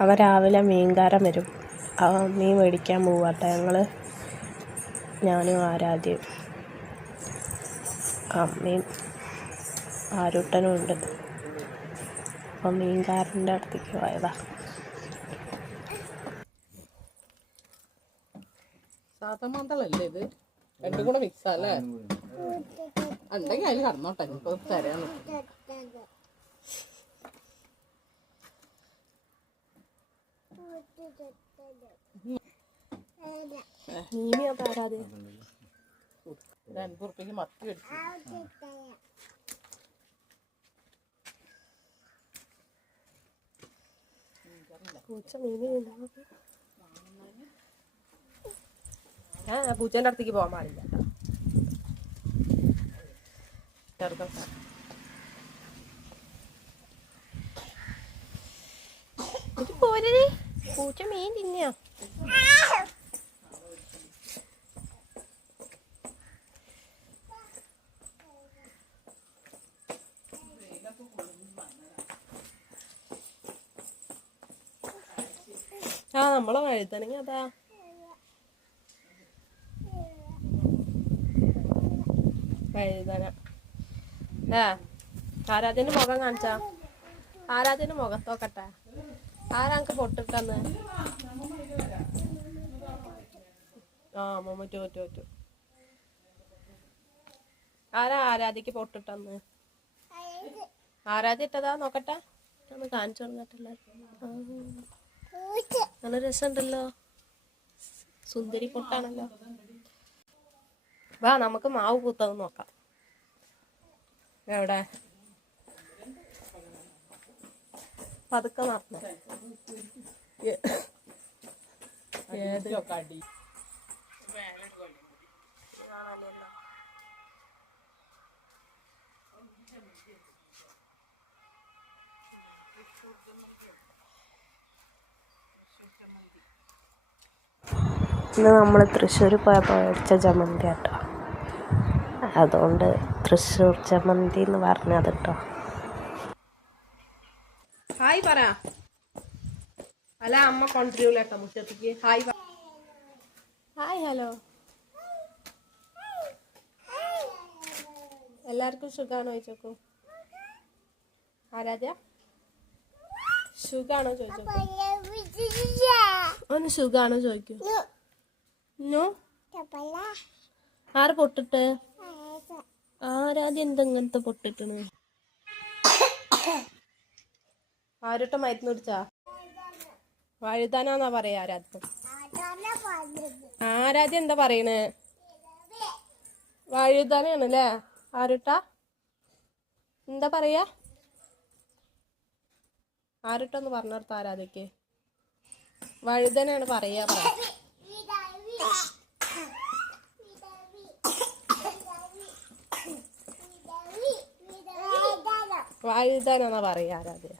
അവ രാവിലെ മീൻകാരൻ വരും ആ മീൻ മേടിക്കാൻ പോവാട്ടോ ഞങ്ങൾ ഞാനും ആരാധ്യയും അമ്മയും ആരുട്ടനും ഉണ്ട് അപ്പം മീൻകാരന്റെ അടുത്തേക്ക് പോയതാ സാധമാന്തളല്ലേ ഇത് രണ്ടും കൂടെ മിക്സ് അല്ലേ ഉണ്ടെങ്കിൽ അതിൽ കടന്നോട്ടെ ഇപ്പൊ തരാന്ന് അൻപത് റുപ്യക്ക് മത്തി മീമി ആ പൂച്ചേന്റെ അടുത്തേക്ക് പോകാൻ പാടില്ല ചേർക്കാം ഇത് പോരേ പൂച്ച മീൻ തിന്നെയാ ആ നമ്മളെ വഴുതനങ്ങ അതാ വഴുതന ഏ ആരാധ്യന്റെ മുഖം കാണിച്ചാ ആരാധ്യന്റെ മുഖത്തോക്കട്ടെ ആരാക്ക് പൊട്ടിട്ടെന്ന് ആ അമ്മമ്മ തോറ്റു തോറ്റു ആരാ ആരാധിക്ക് പൊട്ടിട്ടെന്ന് ആരാധ്യ ഇട്ടതാ? നോക്കട്ടെ. ഒന്ന് കാണിച്ചു കൊടുക്കട്ടല്ലോ നല്ല രസമുണ്ടല്ലോ. സുന്ദരി പൊട്ടാണല്ലോ. വാ നമുക്ക് മാവ് പൂത്തത് നോക്കാം. എവിടെ? പതുക്കെ ഏത്? അടി ഇന്ന് നമ്മൾ തൃശ്ശൂർ പോയപ്പോൾ മേടിച്ച ചമ്മന്തി കേട്ടോ അതുകൊണ്ട് തൃശ്ശൂർ ചമ്മന്തി എന്ന് പറഞ്ഞത് കേട്ടോ. പറ അല്ല അമ്മ കൊണ്ടുവരൂല കേട്ടോ മുറ്റത്തേക്ക്. ഹായ് ഹലോ എല്ലാവർക്കും സുഖാണോ ചോദിച്ചോക്കൂ? ആരാധ്യ? സുഖാണോ ചോദിച്ചോക്കൂ? ഒന്ന് സുഖാണോ ചോദിക്കൂ? നോ. ആര് പൊട്ടിട്ട്? ആരാധ്യ. എന്താ ഇങ്ങനത്തെ പൊട്ടിട്ടണ് ആരോട്ട മരുന്ന് കുടിച്ചാ വഴുതാനാന്നാ പറയാ ആരാധ്യ? ആരാധ്യ എന്താ പറയണേ? വഴുതാനാണ് അല്ലേ ആരുട്ട? എന്താ പറയാ? ആരുട്ടൊന്ന് പറഞ്ഞെടുത്ത ആരാധ്യക്ക്? വഴുതനാണ് പറയാ പറ വഴുതാനാന്നാ പറയാ ആരാധ്യ.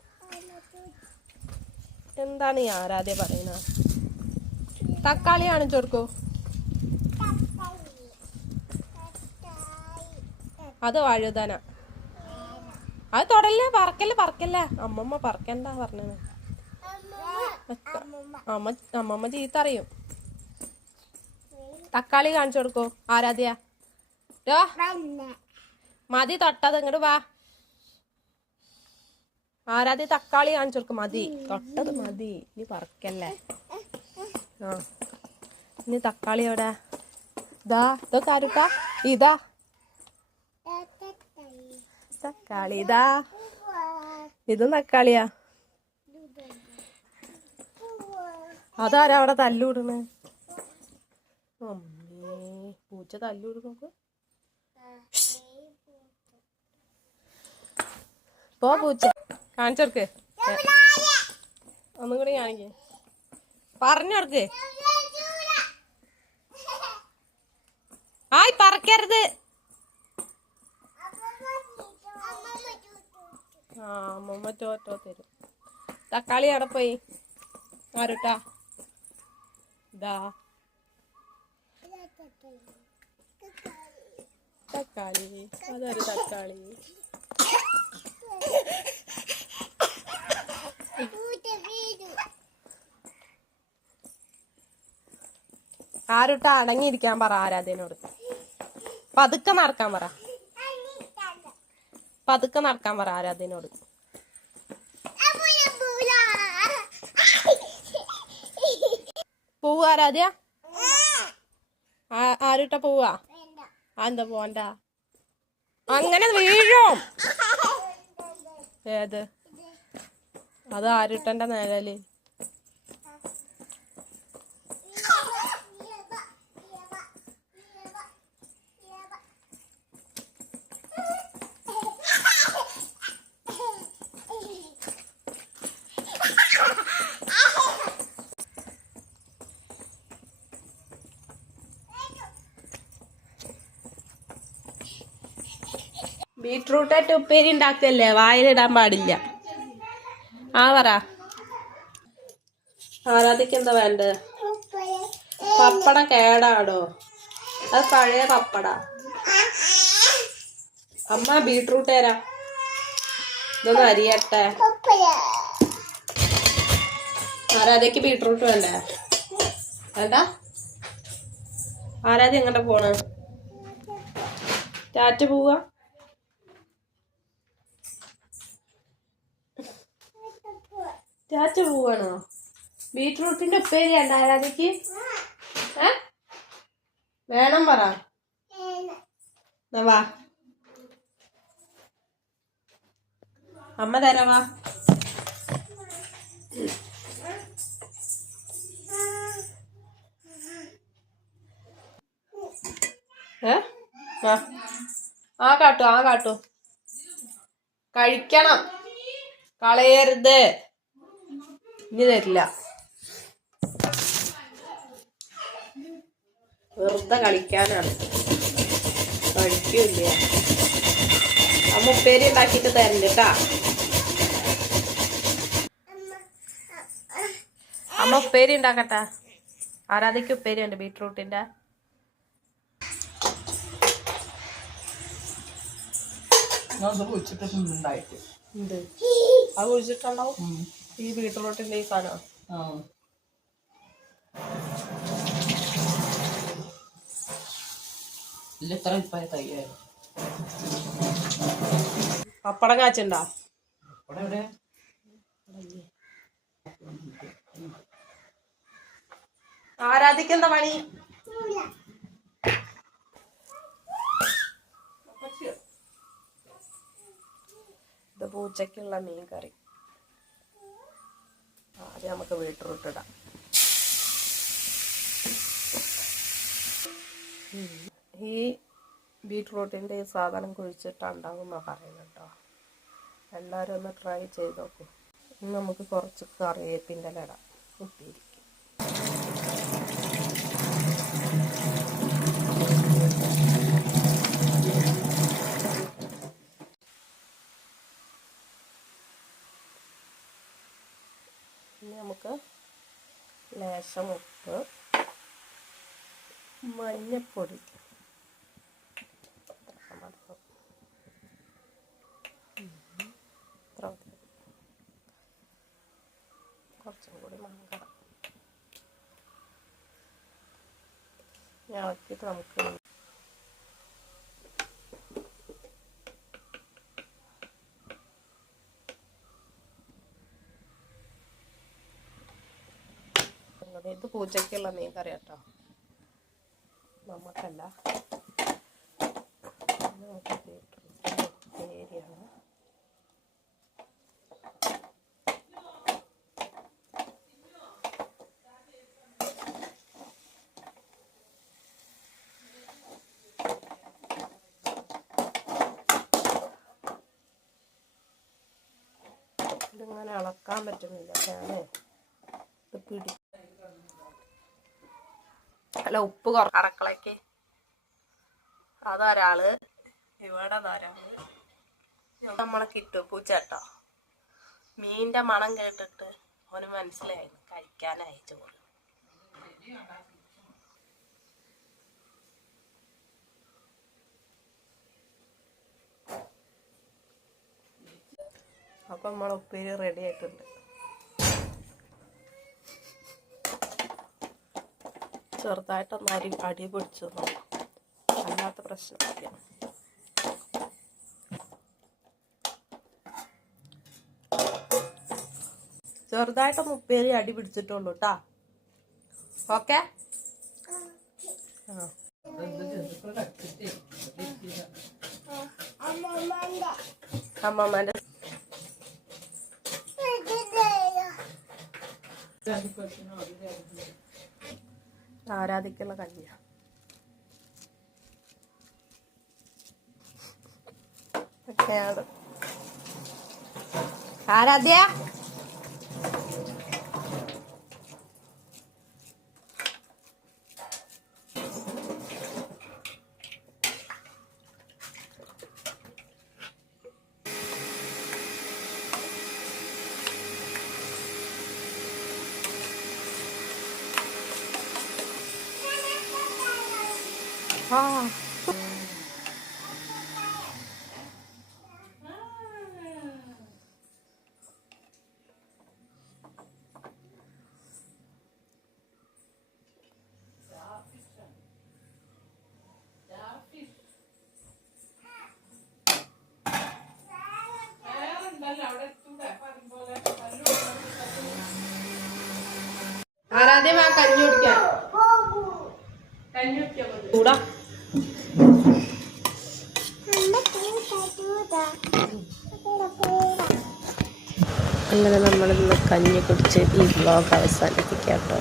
എന്താണ് ഈ ആരാധ്യ പറയുന്നത്? തക്കാളി കാണിച്ചു കൊടുക്കൂ അത് വഴുതന. അത് തൊടല്ലേ പറക്കല്ലേ പറക്കല്ലേ അമ്മമ്മ പറക്കണ്ടാ പറഞ്ഞത്. അമ്മ അമ്മമ്മ ചീത്ത അറിയും തക്കാളി കാണിച്ചു കൊടുക്കൂ ആരാധ്യ. മതി തൊട്ടത് ഇങ്ങോട്ട് വാ. ആരാധ്യ തക്കാളി കാണിച്ചോർക്ക് മതി. തൊട്ടത് മതി. ഇനി പറക്കല്ലേ ആ. ഇനി തക്കാളി എവിടെ ഇതാ ഇതൊക്കെ ആരുട്ടാ? ഇതാ. തക്കാളി ഇതാ. ഇതും തക്കാളിയാ. അതാരാ അവിടെ തല്ലൂടണ് അമ്മേ പൂച്ച തല്ലൂടും നോക്ക് പോ പൂച്ച. കാണിച്ചോർക്ക്. ഒന്നും കൂടി കാണിക്കേ. പറഞ്ഞോർക്ക്. ആയി പറക്കരുത്. ആ അമ്മമ്മ ചോറ്റോ തരും. തക്കാളി അവിടെ പോയി. ആരുട്ടാ? ഇതാ. തക്കാളി. അതൊരു തക്കാളി. ആരുട്ട അടങ്ങിയിരിക്കാൻ പറ ആരാധനോട് പതുക്കെ നടക്കാൻ പറ. പതുക്കെ നടക്കാൻ പറ ആരാധനോട് പോവു ആരാധ്യ ആരുട്ട പോവുക? എന്താ പോണ്ട അങ്ങനെ വീഴും. ഏത്? അത് ആരിട്ടണ്ട നേരൽ ബീട്രൂട്ടായിട്ട് ഉപ്പേരി ഉണ്ടാക്കല്ലേ? വായിലിടാൻ പാടില്ല. ആ പറ. ആരാധിക്ക് എന്താ വേണ്ട? പപ്പട കേടാടോ. അത് പഴയ പപ്പട. അമ്മ ബീട്രൂട്ട് തരാം. ഇതൊന്ന് അരിയട്ടെ. ആരാധയ്ക്ക് ബീട്രൂട്ട് വേണ്ടേ? വേണ്ട? ആരാധ്യ എങ്ങോട്ടാ പോണ? ടാറ്റ പോവാ. ടാറ്റ പോവാണോ? ബീട്രൂട്ടിന്റെ ഉപ്പേരി ഉണ്ട് ആരാധയ്ക്ക് ഏ? വേണം പറ. അമ്മ തരാവാ ആ കാട്ടു ആ കാട്ടു. കഴിക്കണം. കളയരുത്. ഇനി തരില്ല. വെറുതെ കളിക്കാനാണ്. കഴിക്കൂല അമ്മ ഉപ്പേരി ഉണ്ടാക്കിയിട്ട് തരണ്ട കേട്ടാ. അമ്മ ഉപ്പേരി ഉണ്ടാക്കട്ടെ? ആരാധയ്ക്ക് ഉപ്പേരി ഉണ്ട് ബീട്രൂട്ടിന്റെ? ഞാൻ ഉണ്ടായിട്ട് ഉണ്ട്. അത് കുഴിച്ചിട്ടുണ്ടാവും? ഈ ബീട്രൂട്ടിന്റെ ഈ സാധനം? ഇത്ര തയ്യായിരുന്നു പപ്പടം കാച്ചുണ്ടോ? ആരാധിക്കുന്ന പണി? ഇത് പൂച്ചക്കുള്ള മീൻ കറി ആദ്യം നമുക്ക് ബീട്രൂട്ട് ഇടാം. ഈ ബീട്രൂട്ടിന്റെ ഈ സാധനം കുഴിച്ചിട്ടുണ്ടാവും എന്നാ പറയുന്നത് കേട്ടോ. എല്ലാവരും ഒന്ന് ട്രൈ ചെയ്ത് നോക്കൂ. നമുക്ക് കുറച്ച് കറിവേപ്പിന്റെ ഇല ഇടാം. ഉപ്പിരിക്കും ഇനി നമുക്ക് ലേശം ഉപ്പ് മഞ്ഞപ്പൊടി. കുറച്ചും കൂടി മങ്കട ഇളക്കിയിട്ട് നമുക്ക് ഇവിടെ ഇത് പൂജയ്ക്കുള്ള മീൻ കറി കേട്ടോ നമുക്കല്ല ഇതിങ്ങനെ ഇളക്കാൻ പറ്റുന്നില്ല ഞാനേ ഇത് പിടി അല്ല ഉപ്പ് കുറ അടക്കളയ്ക്ക് അതൊരാൾ ഇവിടെ നമ്മളെ കിട്ടും പൂച്ചേട്ടോ. മീന്റെ മണം കേട്ടിട്ട് അവന് മനസ്സിലായി. കഴിക്കാനായി ചോറ്. അപ്പൊ നമ്മളെ ഉപ്പേരി റെഡി ആയിട്ടുണ്ട്. ചെറുതായിട്ടൊന്ന് അരി അടി പിടിച്ചു നോക്കാം. അല്ലാത്ത പ്രശ്നമില്ല ചെറുതായിട്ടൊന്ന് ഉപ്പേരി അടി പിടിച്ചിട്ടുള്ളൂ കേട്ടാ ഓക്കെ അമ്മമ്മേന്റെ ആരാധിക്കുള്ള കഞ്ഞിയ ഒക്കെയാണ് ആരാധ്യ? ആ ആരാധ്യം ആ കഞ്ഞി കുടിക്കാൻ ചൂടാ അങ്ങനെ നമ്മളിന്ന് കഞ്ഞി കുടിച്ച് ഈ വ്ളോഗ് അവസാനിപ്പിക്കാം കേട്ടോ.